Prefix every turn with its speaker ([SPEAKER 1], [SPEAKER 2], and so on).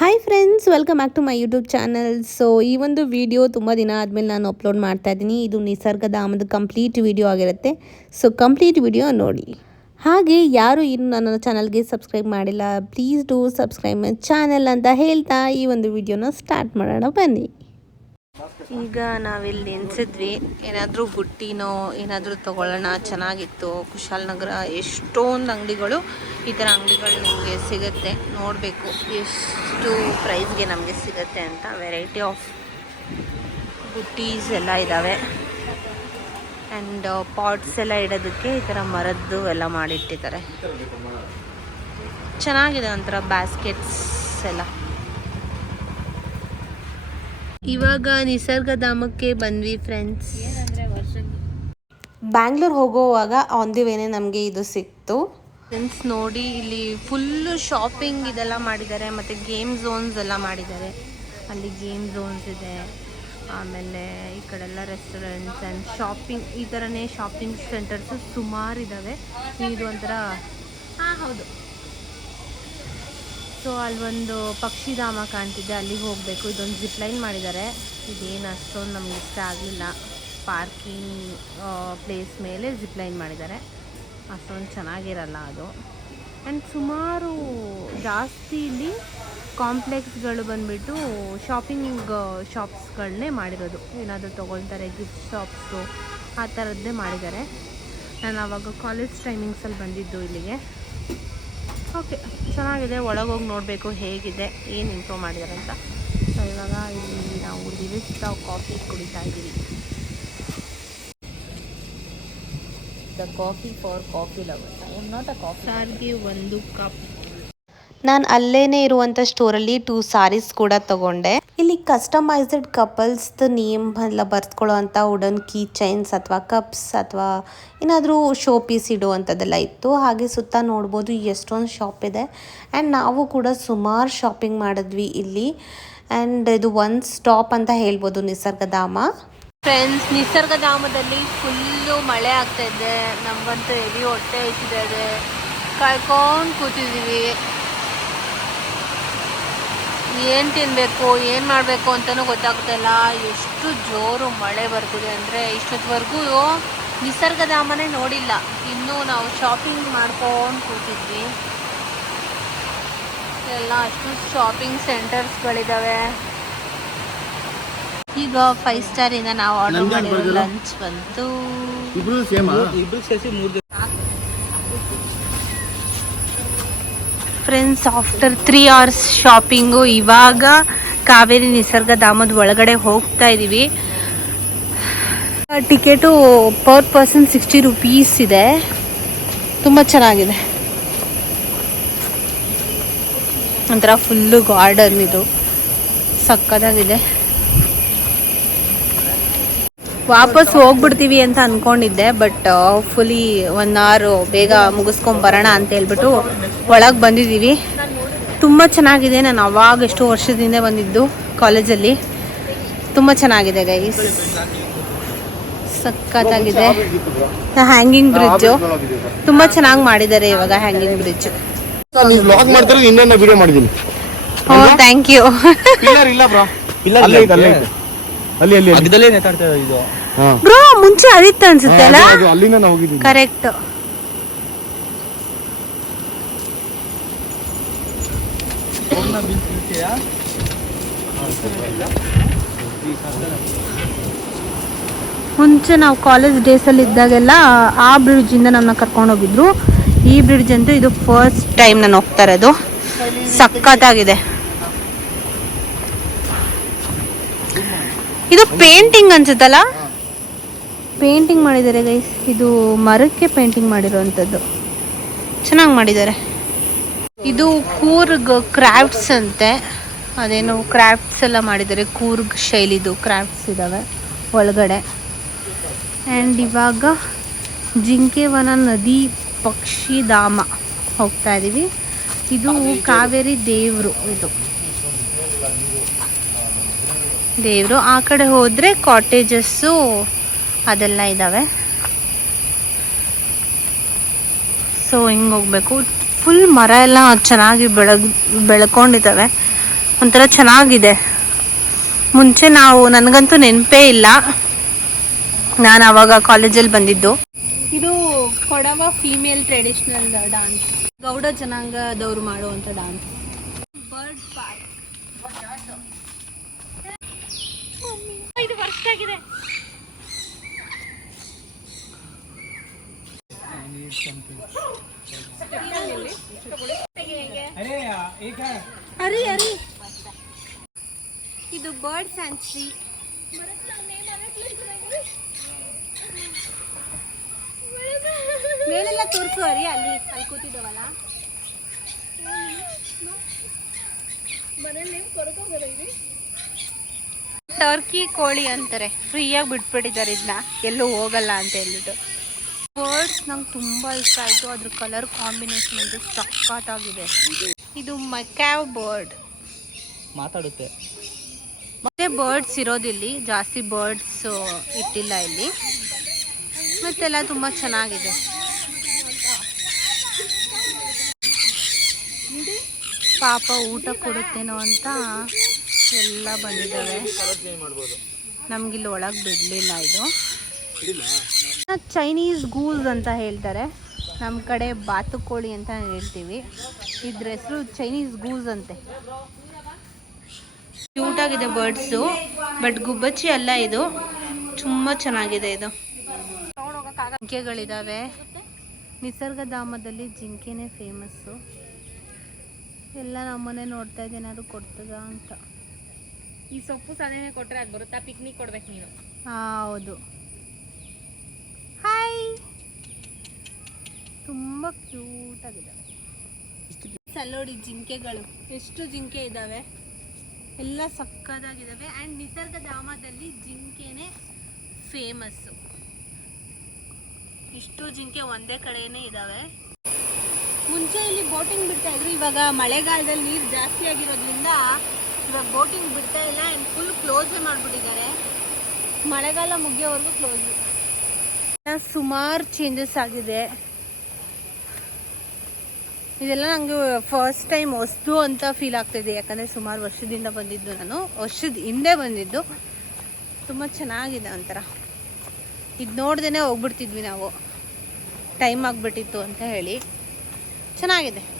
[SPEAKER 1] Hi friends welcome back to my YouTube channel so ಈ ಒಂದು video ತುಂಬ ದಿನ ಆದಮೇಲೆ ನಾನು ಅಪ್ಲೋಡ್ ಮಾಡ್ತಾ ಇದ್ದೀನಿ. ಇದು ನಿಸರ್ಗಧಾಮದ ಕಂಪ್ಲೀಟ್ ವಿಡಿಯೋ ಆಗಿರುತ್ತೆ. ಸೊ ಕಂಪ್ಲೀಟ್ ವಿಡಿಯೋ ನೋಡಿ. ಹಾಗೆ ಯಾರು ಇನ್ನು ನನ್ನ ಚಾನಲ್ಗೆ ಸಬ್ಸ್ಕ್ರೈಬ್ ಮಾಡಿಲ್ಲ please do subscribe my channel ಅಂತ ಹೇಳ್ತಾ ಈ ಒಂದು ವಿಡಿಯೋನ ಸ್ಟಾರ್ಟ್ ಮಾಡೋಣ ಬನ್ನಿ. ಈಗ ನಾವಿಲ್ಲಿ ನಿಲ್ಸಿದ್ವಿ ಏನಾದರೂ ಬುಟ್ಟಿನೋ ಏನಾದರೂ ತಗೊಳ್ಳೋಣ, ಚೆನ್ನಾಗಿತ್ತು. ಕುಶಾಲನಗರ ಎಷ್ಟೊಂದು ಅಂಗಡಿಗಳು ಈ ಥರ ಅಂಗಡಿಗಳು ನಿಮಗೆ ಸಿಗುತ್ತೆ. ನೋಡಬೇಕು ಎಷ್ಟು ಪ್ರೈಸ್ಗೆ ನಮಗೆ ಸಿಗುತ್ತೆ ಅಂತ. ವೆರೈಟಿ ಆಫ್ ಬುಟ್ಟೀಸ್ ಎಲ್ಲ ಇದ್ದಾವೆ ಆ್ಯಂಡ್ ಪಾಟ್ಸ್ ಎಲ್ಲ ಇಡೋದಕ್ಕೆ ಈ ಥರ ಮರದ್ದು ಎಲ್ಲ ಮಾಡಿಟ್ಟಿದ್ದಾರೆ. ಚೆನ್ನಾಗಿದೆ ಒಂಥರ ಬ್ಯಾಸ್ಕೆಟ್ಸ್ ಎಲ್ಲ. ಇವಾಗ ನಿಸರ್ಗಧಾಮಕ್ಕೆ ಬಂದ್ವಿ ಫ್ರೆಂಡ್ಸ್ ಬ್ಯಾಂಗ್ಳೂರ್ ಹೋಗೋವಾಗ ಆನ್ ದಿ ವೇನೆ ನಮಗೆ ಇದು ಸಿಕ್ತು. ಫ್ರೆಂಡ್ಸ್ ನೋಡಿ ಇಲ್ಲಿ ಫುಲ್ಲು ಶಾಪಿಂಗ್ ಇದೆಲ್ಲ ಮಾಡಿದ್ದಾರೆ ಮತ್ತು ಗೇಮ್ ಝೋನ್ಸ್ ಎಲ್ಲ ಮಾಡಿದ್ದಾರೆ. ಅಲ್ಲಿ ಗೇಮ್ ಝೋನ್ಸ್ ಇದೆ ಆಮೇಲೆ ಈ ಕಡೆಲ್ಲ ರೆಸ್ಟೋರೆಂಟ್ಸ್ ಆ್ಯಂಡ್ ಶಾಪಿಂಗ್ ಈ ಥರನೇ ಶಾಪಿಂಗ್ ಸೆಂಟರ್ಸು ಸುಮಾರು ಇದ್ದಾವೆ ಇದು ಒಂಥರ ಹಾಂ ಹೌದು. ಸೊ ಅಲ್ಲೊಂದು ಪಕ್ಷಿಧಾಮ ಕಾಣ್ತಿದೆ, ಅಲ್ಲಿಗೆ ಹೋಗಬೇಕು. ಇದೊಂದು ಜಿಪ್ ಲೈನ್ ಮಾಡಿದ್ದಾರೆ ಇದೇನು ಅಷ್ಟೊಂದು ನಮ್ಗೆ ಇಷ್ಟ ಆಗಲಿಲ್ಲ. ಪಾರ್ಕಿಂಗ್ ಪ್ಲೇಸ್ ಮೇಲೆ ಜಿಪ್ ಲೈನ್ ಮಾಡಿದ್ದಾರೆ ಅಷ್ಟೊಂದು ಚೆನ್ನಾಗಿರಲ್ಲ ಅದು. ಆ್ಯಂಡ್ ಸುಮಾರು ಜಾಸ್ತಿ ಇಲ್ಲಿ ಕಾಂಪ್ಲೆಕ್ಸ್ಗಳು ಬಂದುಬಿಟ್ಟು ಶಾಪಿಂಗ್ ಶಾಪ್ಸ್ಗಳನ್ನೇ ಮಾಡಿರೋದು. ಏನಾದರೂ ತೊಗೊಳ್ತಾರೆ ಗಿಫ್ಟ್ ಶಾಪ್ಸು ಆ ಥರದ್ದೇ ಮಾಡಿದ್ದಾರೆ ನಾನು ಆವಾಗ ಕಾಲೇಜ್ ಟೈಮಿಂಗ್ಸಲ್ಲಿ ಬಂದಿದ್ದು ಇಲ್ಲಿಗೆ. ಓಕೆ ಚೆನ್ನಾಗಿದೆ. ಒಳಗೋಗಿ ನೋಡಬೇಕು ಹೇಗಿದೆ ಏನು ಇಂಪ್ರೂವ್ ಮಾಡಿದ್ದಾರೆ ಅಂತ. ಸೊ ಇವಾಗ ಇಲ್ಲಿ ನಾವು ಲಿವಿಸ್ ಕಾಫಿ ಕುಡಿತಾ ಇದ್ದೀವಿ. The coffee for coffee lover I am not a coffee ಸಾರಿಗೆ ಒಂದು ಕಪ್ ನಾನು ಅಲ್ಲೇನೆ ಇರುವಂಥ ಸ್ಟೋರಲ್ಲಿ ಟೂ ಸಾರೀಸ್ ಕೂಡ ತಗೊಂಡೆ. ಇಲ್ಲಿ ಕಸ್ಟಮೈಸ್ಡ್ ಕಪಲ್ಸ್ ನೇಮ್ ಎಲ್ಲ ಬರ್ತ್ಕೊಳ್ಳೋ ವುಡನ್ ಕೀ ಚೈನ್ಸ್ ಅಥವಾ ಕಪ್ಸ್ ಅಥವಾ ಏನಾದರೂ ಶೋ ಪೀಸ್ ಇಡುವಂಥದ್ದೆಲ್ಲ ಇತ್ತು. ಹಾಗೆ ಸುತ್ತ ನೋಡ್ಬೋದು ಎಷ್ಟೊಂದು ಶಾಪ್ ಇದೆ. ಆ್ಯಂಡ್ ನಾವು ಕೂಡ ಸುಮಾರು ಶಾಪಿಂಗ್ ಮಾಡಿದ್ವಿ ಇಲ್ಲಿ. ಆ್ಯಂಡ್ ಇದು ಒನ್ ಸ್ಟಾಪ್ ಅಂತ ಹೇಳ್ಬೋದು ನಿಸರ್ಗಧಾಮ. ಫ್ರೆಂಡ್ಸ್ ನಿಸರ್ಗಧಾಮದಲ್ಲಿ ಫುಲ್ಲು ಮಳೆ ಆಗ್ತಾ ಇದೆ. ನಮಗಂತೂ ಹೊಟ್ಟೆ ಇಟ್ಟಿದ್ದಾರೆ ಕಾಯ್ಕೊಂಡು ಕೂತಿದ್ದೀವಿ ಏನು ತಿನ್ನಬೇಕು ಏನು ಮಾಡಬೇಕು ಅಂತಲೂ ಗೊತ್ತಾಗುತ್ತಲ್ಲ ಎಷ್ಟು ಜೋರು ಮಳೆ ಬರ್ತಿದೆ ಅಂದರೆ ಇಷ್ಟೊತ್ತವರೆಗೂ ನಿಸರ್ಗಧಾಮನೇ ನೋಡಿಲ್ಲ. ಇನ್ನೂ ನಾವು ಶಾಪಿಂಗ್ ಮಾಡ್ಕೊಂಡು ಕೂತಿದ್ವಿ. ಎಲ್ಲ ಅಷ್ಟು ಶಾಪಿಂಗ್ ಸೆಂಟರ್ಸ್ಗಳಿದ್ದಾವೆ ಈಗ ಫೈವ್ ಸ್ಟಾರಿಂದ ನಾವು ಆರ್ಡರ್ ಮಾಡಿರೋ ಲಂಚ್ ಬಂತು.
[SPEAKER 2] ಇಬ್ರು ಸೇಮ್?
[SPEAKER 3] ಇಬ್ರು ಸೇಸಿ ಮೂರು
[SPEAKER 1] friends after three hours shopping ಇವಾಗ ಕಾವೇರಿ ನಿಸರ್ಗಧಾಮದ ಒಳಗಡೆ ಹೋಗ್ತಾ ಇದ್ದೀವಿ ticket per person sixty rupees ಇದೆ. ತುಂಬ ಚೆನ್ನಾಗಿದೆ. ಒಂಥರ ಫುಲ್ಲು ಗಾರ್ಡನ್ ಇದು. ಸಕ್ಕದಾಗಿದೆ ವಾಪಸ್ ಹೋಗ್ಬಿಡ್ತೀವಿ ಅಂತ ಅನ್ಕೊಂಡಿದ್ದೆ ಬಟ್ ಫುಲಿ ಒನ್ ಅವರ್ ಬೇಗ ಮುಗಿಸ್ಕೊಂಡ್ ಬರೋಣ ಅಂತ ಹೇಳ್ಬಿಟ್ಟು ಒಳಗೆ ಬಂದಿದ್ದೀವಿ. ತುಂಬ ಚೆನ್ನಾಗಿದೆ ನಾನು ಅವಾಗ ಎಷ್ಟು ವರ್ಷದಿಂದ ಬಂದಿದ್ದು ಕಾಲೇಜಲ್ಲಿ. ತುಂಬ ಚೆನ್ನಾಗಿದೆ ಗೈಸ್ ಸಖತ್ತಾಗಿದೆ. ಹ್ಯಾಂಗಿಂಗ್ ಬ್ರಿಡ್ಜು ತುಂಬ ಚೆನ್ನಾಗಿ ಮಾಡಿದ್ದಾರೆ ಇವಾಗ hanging bridge oh thank you
[SPEAKER 2] ಅಲ್ಲಿ ಅಲ್ಲಿ ಅಲ್ಲಿ ಅಲ್ಲಿ ಅಲ್ಲಿ
[SPEAKER 3] ಅಲ್ಲಿ. ಇದೆ.
[SPEAKER 2] ಅಲ್ಲೇ
[SPEAKER 1] ಬ್ರೋ ಮುಂಚೆ ಅದಿತ್ತು ಅನ್ಸುತ್ತೆ ಅಲ್ಲ?
[SPEAKER 2] ಅಲ್ಲಿಂದ ನಾವು ಹೋಗಿದ್ದೀವಿ
[SPEAKER 1] ಕರೆಕ್ಟ್ ಮುಂಚೆ ನಾವು ಕಾಲೇಜ್ ಡೇಸಲ್ಲಿ ಇದ್ದಾಗೆಲ್ಲ ಆ ಬ್ರಿಡ್ಜ್ ಇಂದ ನಮ್ಮನ್ನ ಕರ್ಕೊಂಡು ಹೋಗಿದ್ರು. ಈ ಬ್ರಿಡ್ಜ್ ಅಂತೂ ಇದು ಫಸ್ಟ್ ಟೈಮ್ ನಾನು ಹೋಗ್ತಾ ಇರೋದು. ಸಖತ್ತಾಗಿದೆ. ಇದು ಪೇಂಟಿಂಗ್ ಅನ್ಸುತ್ತಲ್ಲ? ಪೇಂಟಿಂಗ್ ಮಾಡಿದ್ದಾರೆ ಗೈಸ್ ಇದು ಮರಕ್ಕೆ ಪೇಂಟಿಂಗ್ ಮಾಡಿರೋವಂಥದ್ದು. ಚೆನ್ನಾಗಿ ಮಾಡಿದ್ದಾರೆ. ಇದು ಕೂರ್ಗ್ ಕ್ರಾಫ್ಟ್ಸ್ ಅಂತೆ. ಅದೇನೋ ಕ್ರಾಫ್ಟ್ಸ್ ಎಲ್ಲ ಮಾಡಿದ್ದಾರೆ. ಕೂರ್ಗ್ ಶೈಲಿದು ಕ್ರಾಫ್ಟ್ಸ್ ಇದ್ದಾವೆ ಒಳಗಡೆ. ಆ್ಯಂಡ್ ಇವಾಗ ಜಿಂಕೆವನ ನದಿ ಪಕ್ಷಿಧಾಮ ಹೋಗ್ತಾ ಇದ್ದೀವಿ ಇದು ಕಾವೇರಿ ದೇವರು ಇದು. ದೇವರು ಆ ಕಡೆ ಹೋದರೆ ಕಾಟೇಜಸ್ಸು ಅದೆಲ್ಲ ಇದ್ದಾವೆ ಸೊ ಹಿಂಗೆ ಹೋಗ್ಬೇಕು. ಫುಲ್ ಮರ ಎಲ್ಲ ಚೆನ್ನಾಗಿ ಬೆಳಗ್ ಬೆಳ್ಕೊಂಡಿದ್ದಾವೆ ಒಂಥರ ಚೆನ್ನಾಗಿದೆ. ಮುಂಚೆ ನಾವು ನನಗಂತೂ ನೆನಪೇ ಇಲ್ಲ. ನಾನು ಅವಾಗ ಕಾಲೇಜಲ್ಲಿ ಬಂದಿದ್ದು. ಇದು Kodava female traditional dance Gowda ಜನಾಂಗದವ್ರು ಮಾಡುವಂಥ ಡಾನ್ಸ್ ಬರ್ಡ್ ಪಾರ್ಕ್ ಇದು ಆಗಿದೆ. ಅರಿ ಅರಿ ಇದು ಬರ್ಡ್ ಸ್ಯಾಂಚುರಿ ಮೇಲೆಲ್ಲ ತೋರಿಸು ಅರಿ ಅಲ್ಲಿ ಅಲ್ಲಿ ಕೂತಿದ್ದವಲ್ಲ. ಟರ್ಕಿ ಕೋಳಿ ಅಂತಾರೆ. ಫ್ರೀಯಾಗಿ ಬಿಟ್ಬಿಟ್ಟಿದ್ದಾರೆ ಇದನ್ನ ಎಲ್ಲೂ ಹೋಗಲ್ಲ ಅಂತ ಹೇಳ್ಬಿಟ್ಟು. ಬರ್ಡ್ಸ್ ನಂಗೆ ತುಂಬ ಇಷ್ಟ ಆಯಿತು. ಅದ್ರ ಕಲರ್ ಕಾಂಬಿನೇಷನ್ ಅಂತೂ ಸಖತ್ತಾಗಿದೆ ಇದು ಮಕ್ಯಾವ್ ಬರ್ಡ್
[SPEAKER 3] ಮಾತಾಡುತ್ತೆ.
[SPEAKER 1] ಮತ್ತೆ ಬರ್ಡ್ಸ್ ಇರೋದಿಲ್ಲಿ ಜಾಸ್ತಿ ಬರ್ಡ್ಸ್ ಇಟ್ಟಿಲ್ಲ ಇಲ್ಲಿ. ಮತ್ತೆಲ್ಲ ತುಂಬ ಚೆನ್ನಾಗಿದೆ. ಪಾಪ ಊಟ ಕೊಡುತ್ತೇನೋ ಅಂತ ಎಲ್ಲ ಬಂದಿದ್ದಾವೆ. ನಮ್ಗಿಲ್ಲಿ ಒಳಗೆ ಬಿಡಲಿಲ್ಲ ಇದು. ಚೈನೀಸ್ ಗೂಸ್ ಅಂತ ಹೇಳ್ತಾರೆ. ನಮ್ಮ ಕಡೆ ಬಾತುಕೋಳಿ ಅಂತ ಹೇಳ್ತೀವಿ. ಇದ್ರ ಹೆಸರು ಚೈನೀಸ್ ಗೂಸ್ ಅಂತೆ. ಕ್ಯೂಟ್ ಆಗಿದೆ ಬರ್ಡ್ಸು ಬಟ್ ಗುಬ್ಬಚ್ಚಿ ಅಲ್ಲ ಇದು. ತುಂಬ ಚೆನ್ನಾಗಿದೆ ಇದು. ಜಿಂಕೆಗಳಿದಾವೆ. ನಿಸರ್ಗಧಾಮದಲ್ಲಿ ಜಿಂಕೆನೇ ಫೇಮಸ್ಸು ಎಲ್ಲ ನಮ್ಮನೆ ನೋಡ್ತಾ ಇದ್ದೀನಿ ಅದು ಕೊಡ್ತದ ಅಂತ.
[SPEAKER 4] ಈ ಸೊಪ್ಪು ಸದೇನೆ ಕೊಟ್ಟರೆ ಅದು ಬರುತ್ತಾ? ಪಿಕ್ನಿಕ್ ಕೊಡ್ಬೇಕು ನೀನು.
[SPEAKER 1] ಹಾ, ಹೌದು. ತುಂಬ ಕ್ಯೂಟ್ ಆಗಿದ್ದಾವೆ ಸಲ್ಲೋಡಿ ಜಿಂಕೆಗಳು ಎಷ್ಟು ಜಿಂಕೆ ಇದ್ದಾವೆ ಎಲ್ಲ ಸಕ್ಕದಾಗಿದ್ದಾವೆ ಆ್ಯಂಡ್ ನಿಸರ್ಗಧಾಮದಲ್ಲಿ ಜಿಂಕೆನೇ ಫೇಮಸ್ಸು ಇಷ್ಟು ಜಿಂಕೆ ಒಂದೇ ಕಡೆಯೇ ಇದ್ದಾವೆ ಮುಂಚೆ ಇಲ್ಲಿ ಬೋಟಿಂಗ್ ಬಿಡ್ತಾ ಇದ್ರು. ಇವಾಗ ಮಳೆಗಾಲದಲ್ಲಿ ನೀರು ಜಾಸ್ತಿ ಆಗಿರೋದ್ರಿಂದ ಇವಾಗ ಬೋಟಿಂಗ್ ಬಿಡ್ತಾ ಇಲ್ಲ. ಆ್ಯಂಡ್ ಫುಲ್ ಕ್ಲೋಸೇ ಮಾಡಿಬಿಟ್ಟಿದ್ದಾರೆ. ಮಳೆಗಾಲ ಮುಗಿಯೋವರೆಗೂ ಕ್ಲೋಸ್ ಸುಮಾರು ಚೇಂಜಸ್ ಆಗಿದೆ. ಇದೆಲ್ಲ ನನಗೆ ಫಸ್ಟ್ ಟೈಮ್ ಹೊಸ್ದು ಅಂತ ಫೀಲ್ ಆಗ್ತಿದೆ. ಯಾಕಂದರೆ ಸುಮಾರು ವರ್ಷದಿಂದ ಬಂದಿದ್ದು ನಾನು. ವರ್ಷದ ಹಿಂದೆ ಬಂದಿದ್ದು. ತುಂಬ ಚೆನ್ನಾಗಿದೆ ಒಂಥರ. ಇದು ನೋಡ್ದೇ ಹೋಗ್ಬಿಡ್ತಿದ್ವಿ ನಾವು. ಟೈಮ್ ಆಗಿಬಿಟ್ಟಿತ್ತು ಅಂತ ಹೇಳಿ. ಚೆನ್ನಾಗಿದೆ.